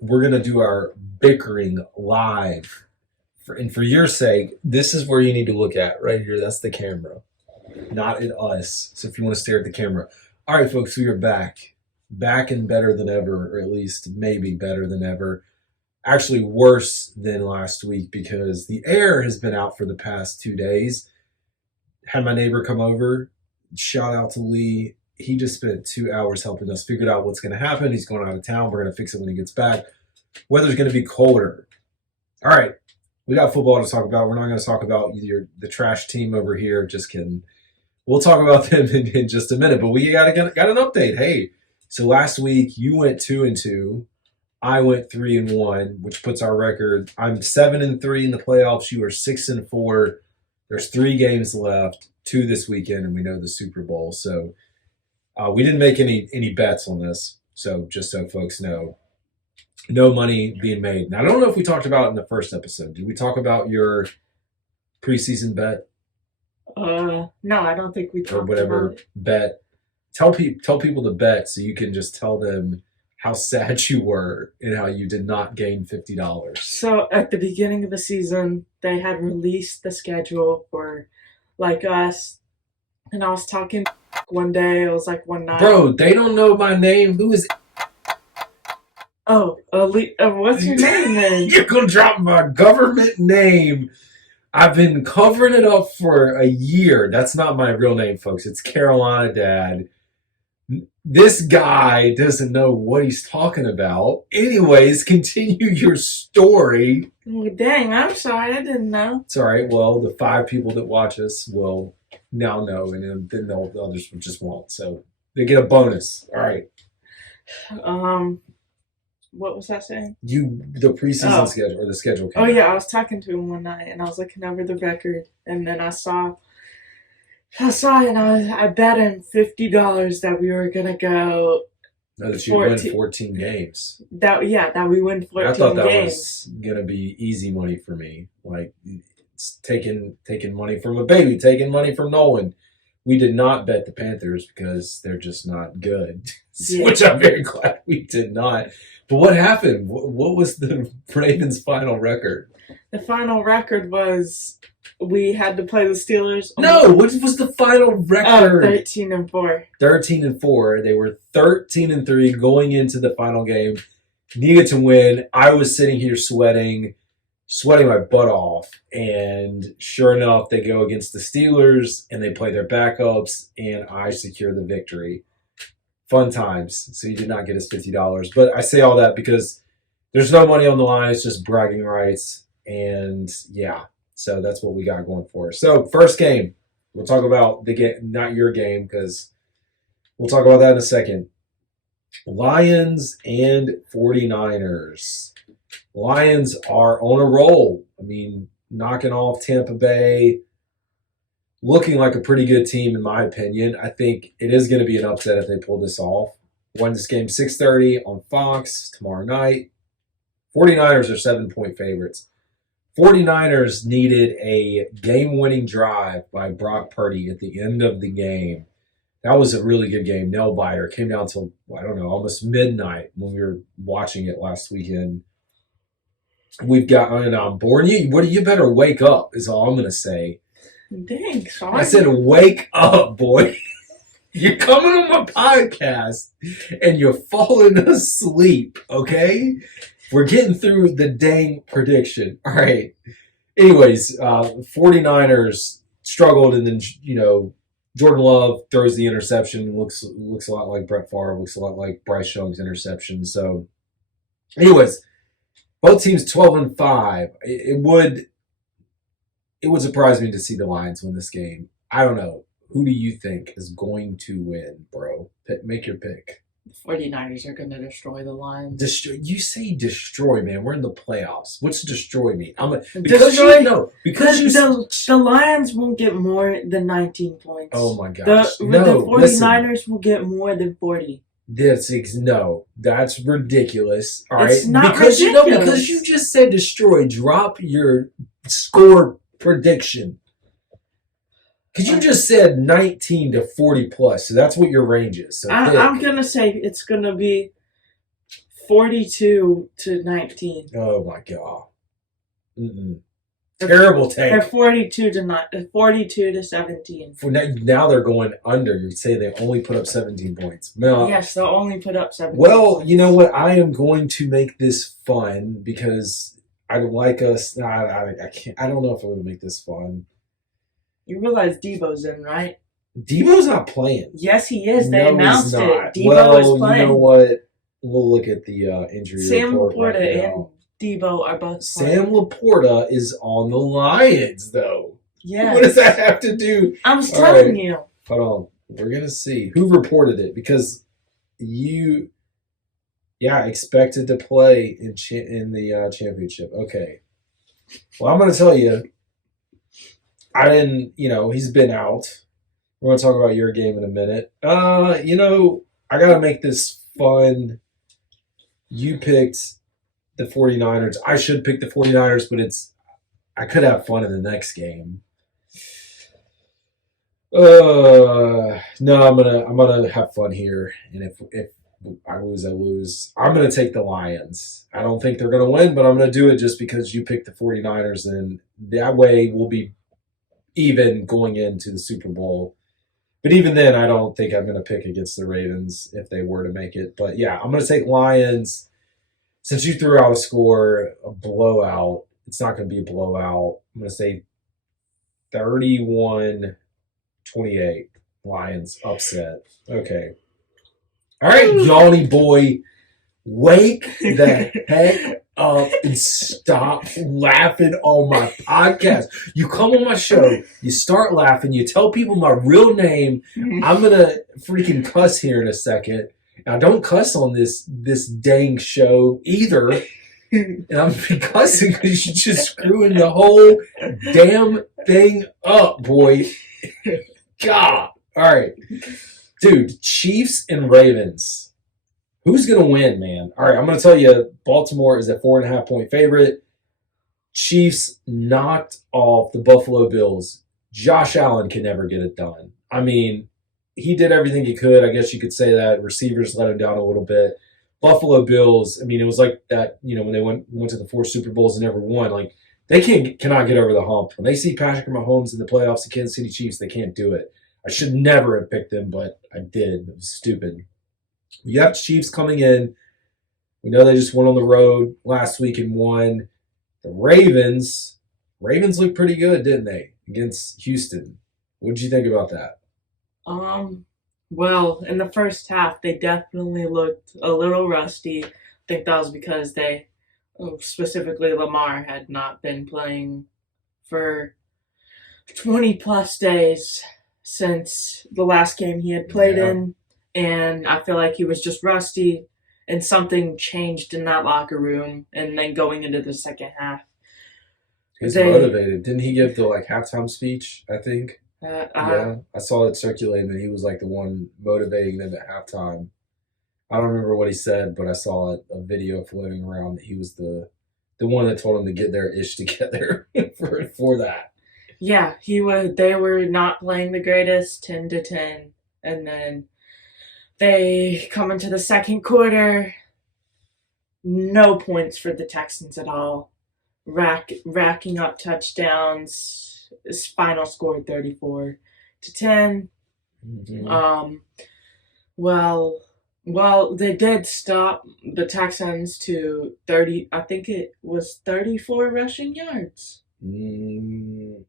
we're going to do our bickering live. And for your sake, this is where you need to look at right here. That's the camera, not at us. So if you want to stare at the camera. All right, folks, we are back. Back and better than ever, or at least maybe better than ever. Actually worse than last week because the air has been out for the past 2 days. Had my neighbor come over. Shout out to Lee. He just spent 2 hours helping us figure out what's going to happen. He's going out of town. We're going to fix it when he gets back. Weather's going to be colder. All right. We got football to talk about. We're not going to talk about the trash team over here. Just kidding. We'll talk about them in just a minute. But we got an update. Hey, so last week you went 2-2. I went 3-1, which puts our record. I'm 7-3 in the playoffs. You are 6-4. There's 3 games left, 2 this weekend, and we know the Super Bowl. So we didn't make any bets on this. So just so folks know, no money being made. Now I don't know if we talked about it in the first episode. Did we talk about your preseason bet No, I don't think we talked or whatever about it. bet? Tell people to bet so you can just tell them how sad you were and how you did not gain $50. So at the beginning of the season, they had released the schedule for like us, and I was talking one day. It was like one night. Bro, they don't know my name. Who is? Oh, what's your name then? You're gonna drop my government name. I've been covering it up for a year. That's not my real name, folks. It's Carolina Dad. This guy doesn't know what he's talking about. Anyways, continue your story. Well, dang, I'm sorry. I didn't know. It's all right. Well, the 5 people that watch us will now know, and then the others just won't. So they get a bonus. All right. What was I saying? The preseason schedule or the schedule came Oh, out. yeah, I was talking to him one night, and I was looking over the record, and then I saw it, and I bet him $50 that we were gonna go. No, that you win 14 games. That we win 14 I thought that games. was gonna be easy money for me. Like it's taking money from a baby, taking money from Nolan. We did not bet the Panthers because they're just not good, Yeah. which I'm very glad we did not. But what happened? What was the Ravens' final record? The final record was we had to play the Steelers. No, what was the final record? 13-4. 13-4. They were 13-3 going into the final game. Needed to win. I was sitting here sweating my butt off. And sure enough, they go against the Steelers and they play their backups, and I secure the victory. Fun times. So you did not get us $50. But I say all that because there's no money on the line. It's just bragging rights. And yeah, so that's what we got going for us. So first game, we'll talk about the game, not your game, because we'll talk about that in a second. Lions and 49ers. Lions are on a roll. I mean, knocking off Tampa Bay, looking like a pretty good team in my opinion. I think it is going to be an upset if they pull this off. Won this game 6:30 on Fox tomorrow night. 49ers are 7-point favorites. 49ers needed a game-winning drive by Brock Purdy at the end of the game. That was a really good game. Nail biter. Came down till, I don't know, almost midnight when we were watching it last weekend. We've got, and I'm bored. You better wake up is all I'm going to say. Dang, sorry. I said wake up, boy. You're coming on my podcast and you're falling asleep, okay? We're getting through the dang prediction. All right. Anyways, 49ers struggled, and then, Jordan Love throws the interception. Looks a lot like Brett Favre. Looks a lot like Bryce Young's interception. So, anyways, both teams 12-5. It would surprise me to see the Lions win this game. I don't know. Who do you think is going to win, bro? Make your pick. The 49ers are going to destroy the Lions. You say destroy, man. We're in the playoffs. What's destroy mean? Because the Lions won't get more than 19 points. Oh my gosh. The 49ers will get more than 40. That's ridiculous. All right. It's not ridiculous. Because you just said destroy. Drop your score prediction. Because you just said 19 to 40 plus, so that's what your range is. So I'm going to say it's going to be 42-19. Oh my god. Terrible They're take. 42-17. Now they're going under. You'd say they only put up 17 points. No. Yes, they'll only put up 17 Well, points. you know what? I am going to make this fun because I'd like us. I can't. I don't know if I'm going to make this fun. You realize Debo's in, right? Debo's not playing. Yes, he is. They No, announced he's it. not. Debo is playing. You know what? We'll look at the injury Sam report Laporta right and now. Debo are both playing. Sam Laporta is on the Lions, though. Yeah. What does that have to do? I was telling you. Hold on. We're going to see who reported it because you, expected to play in the championship. Okay. Well, I'm going to tell you, I didn't, he's been out. We're going to talk about your game in a minute. I got to make this fun. You picked the 49ers. I should pick the 49ers, but I could have fun in the next game. No, I'm gonna have fun here, and if I lose, I lose. I'm gonna take the Lions. I don't think they're gonna win, but I'm gonna do it just because you picked the 49ers, and that way we'll be even going into the Super Bowl. But even then, I don't think I'm gonna pick against the Ravens if they were to make it. But yeah, I'm gonna take Lions. Since you threw out a score, a blowout, it's not gonna be a blowout. I'm gonna say 31-28. Lions upset. Okay. All right, Johnny boy. Wake the heck up and stop laughing on my podcast. You come on my show, you start laughing, you tell people my real name. I'm going to freaking cuss here in a second. Now, don't cuss on this dang show either. And I'm cussing because you're just screwing the whole damn thing up, boy. God. All right. Dude, Chiefs and Ravens. Who's going to win, man? All right, I'm going to tell you, Baltimore is a 4.5-point favorite. Chiefs knocked off the Buffalo Bills. Josh Allen can never get it done. I mean, he did everything he could. I guess you could say that. Receivers let him down a little bit. Buffalo Bills, I mean, it was like that, when they went to the 4 Super Bowls and never won. Like, they cannot get over the hump. When they see Patrick Mahomes in the playoffs, the Kansas City Chiefs, they can't do it. I should never have picked them, but I did. It was stupid. You have Chiefs coming in. We know they just went on the road last week and won. The Ravens looked pretty good, didn't they, against Houston? What did you think about that? Well, in the first half, they definitely looked a little rusty. I think that was because specifically Lamar, had not been playing for 20-plus days since the last game he had played in. And I feel like he was just rusty, and something changed in that locker room. And then going into the second half, he's motivated. Didn't he give the halftime speech? I think. I saw it circulating that he was the one motivating them at halftime. I don't remember what he said, but I saw a video floating around that he was the one that told him to get their ish together for that. Yeah, they were not playing the greatest, 10-10, and then they come into the second quarter, no points for the Texans at all, racking up touchdowns. His final score 34-10. Mm-hmm. Well, they did stop the Texans to 30. I think it was 34 rushing yards. I'm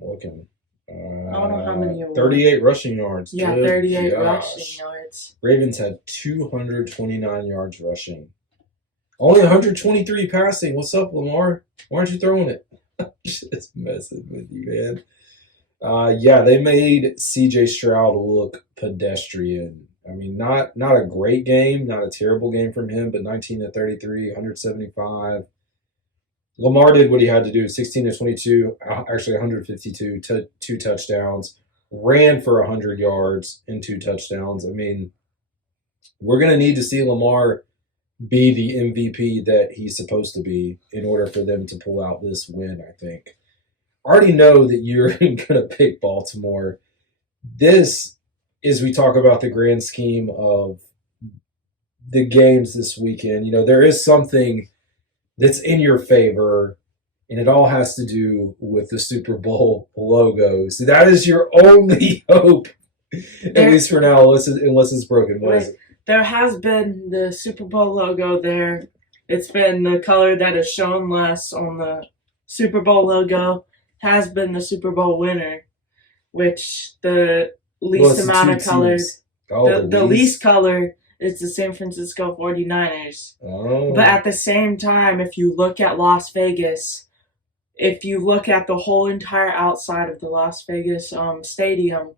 looking. I don't know how many it was. 38 rushing yards. Yeah, Good 38 gosh. rushing yards. Ravens had 229 yards rushing. Only 123 passing. What's up, Lamar? Why aren't you throwing it? Just messing with you, man. They made C.J. Stroud look pedestrian. I mean, not a great game, not a terrible game from him, but 19-33, 175. Lamar did what he had to do, 16-22, actually 152, 2 touchdowns, ran for 100 yards and 2 touchdowns. I mean, we're going to need to see Lamar be the MVP that he's supposed to be in order for them to pull out this win, I think. I already know that you're going to pick Baltimore. This is, we talk about the grand scheme of the games this weekend, there is something that's in your favor, and it all has to do with the Super Bowl logo. So that is your only hope, at least for now, unless it's broken. What is it? There has been the Super Bowl logo there. It's been the color that is shown less on the Super Bowl logo, has been the Super Bowl winner, which the least amount of colors. The least color is the San Francisco 49ers. Oh. But at the same time, if you look at Las Vegas, if you look at the whole entire outside of the Las Vegas stadium,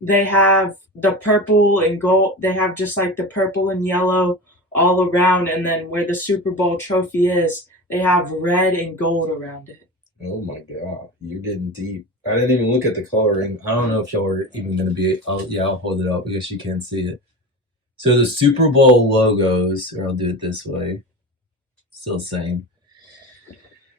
they have the purple and gold. They have just like the purple and yellow all around, and then where the Super Bowl trophy is, they have red and gold around it. Oh my God, you're getting deep. I didn't even look at the coloring. I don't know if y'all are even going to be. I'll hold it up because you can't see it. So the Super Bowl logos, or I'll do it this way. Still same.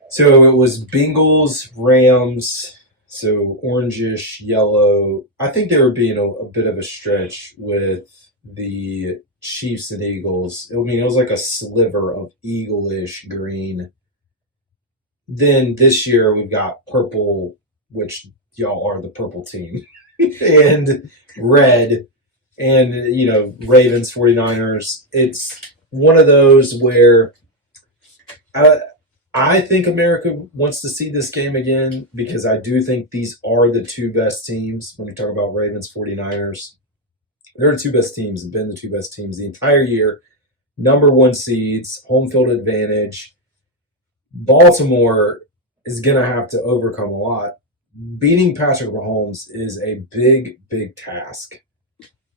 So it was Bengals, Rams. So orangish, yellow. I think they were being a bit of a stretch with the Chiefs and Eagles. I mean, it was like a sliver of eagle-ish green. Then this year we've got purple, which y'all are the purple team, and red, and, Ravens, 49ers. It's one of those where I think America wants to see this game again because I do think these are the two best teams when we talk about Ravens, 49ers. They're the two best teams, have been the two best teams the entire year. Number one seeds, home field advantage. Baltimore is going to have to overcome a lot. Beating Patrick Mahomes is a big, big task.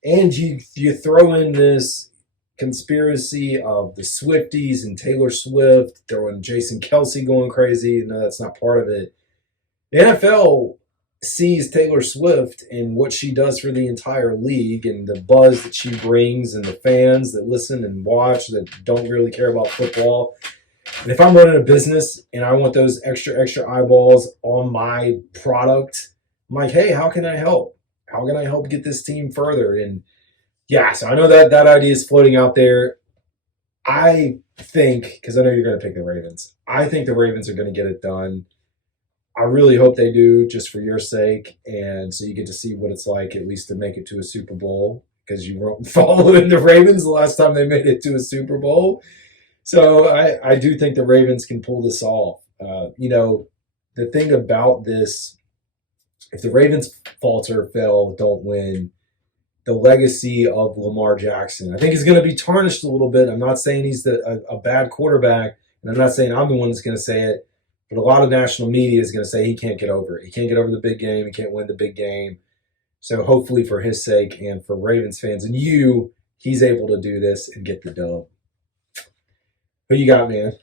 And you throw in this conspiracy of the Swifties and Taylor Swift, throwing Jason Kelce going crazy. No, that's not part of it. The NFL sees Taylor Swift and what she does for the entire league and the buzz that she brings and the fans that listen and watch that don't really care about football. And if I'm running a business and I want those extra eyeballs on my product, I'm like, hey, how can I help? How can I help get this team further? And yeah, so I know that idea is floating out there. I think, because I know you're going to pick the Ravens, I think the Ravens are going to get it done. I really hope they do, just for your sake, and so you get to see what it's like at least to make it to a Super Bowl, because you weren't following the Ravens the last time they made it to a Super Bowl. So I do think the Ravens can pull this off. The thing about this, if the Ravens falter, fail, don't win, the legacy of Lamar Jackson, I think, is going to be tarnished a little bit. I'm not saying he's a bad quarterback, and I'm not saying I'm the one that's going to say it, but a lot of national media is going to say he can't get over it. He can't get over the big game. He can't win the big game. So hopefully for his sake and for Ravens fans and you, he's able to do this and get the dub. Who you got, man?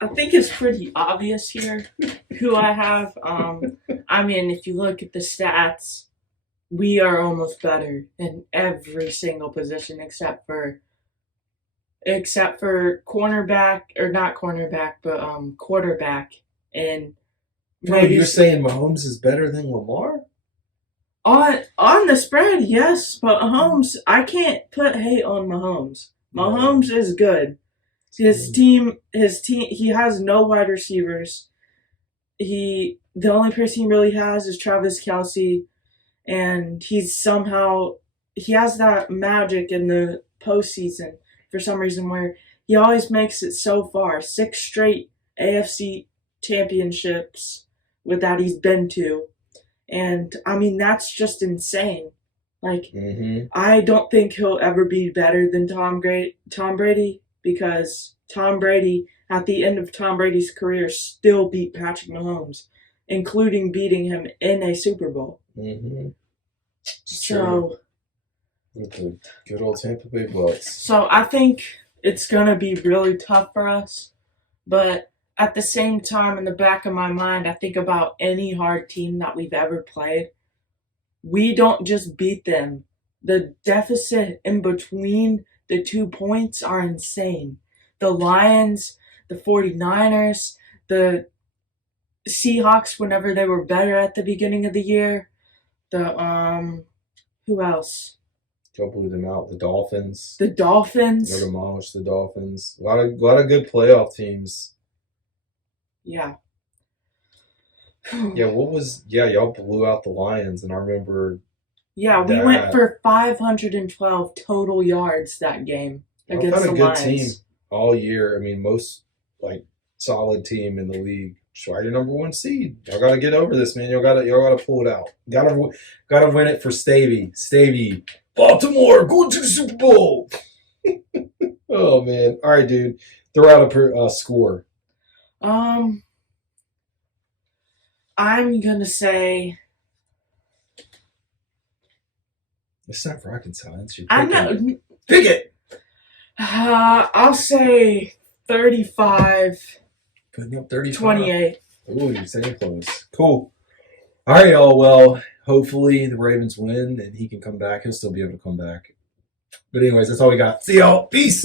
I think it's pretty obvious here who I have. I mean, if you look at the stats, we are almost better in every single position except for cornerback, or not cornerback, but quarterback. And Bro, you're saying Mahomes is better than Lamar? On the spread, yes, but Mahomes, I can't put hate on Mahomes. Mahomes is good. His team, he has no wide receivers. The only person he really has is Travis Kelce, and he has that magic in the postseason for some reason where he always makes it so far. 6 straight AFC championships with that he's been to. And, I mean, that's just insane. Like, I don't think he'll ever be better than Tom Brady, because Tom Brady, at the end of Tom Brady's career, still beat Patrick Mahomes, including beating him in a Super Bowl. So, with the good old Tampa Bay Bucks. So I think it's going to be really tough for us, but at the same time, in the back of my mind, I think about any hard team that we've ever played. We don't just beat them. The deficit in between the 2 points are insane. The Lions, the 49ers, the Seahawks, whenever they were better at the beginning of the year. Who else? Y'all blew them out. The Dolphins. The Dolphins. Y'all demolished the Dolphins. A lot of good playoff teams. Yeah. Yeah, y'all blew out the Lions, and I remember. Yeah, we went for 512 total yards that game against the Lions. Y'all had a good team all year. I mean, most solid team in the league. That's why you're number 1 seed. Y'all got to get over this, man. Y'all got to pull it out. Got to win it for Stavey. Stavey, Baltimore, going to the Super Bowl. Oh man! All right, dude. Throw out a score. I'm gonna say. It's not rocket science. I know. Pick it. I'll say 35. Putting up 35. 28. Ooh, you're saying close. Cool. All right, y'all. Well, hopefully the Ravens win and he can come back. He'll still be able to come back. But anyways, that's all we got. See y'all. Peace.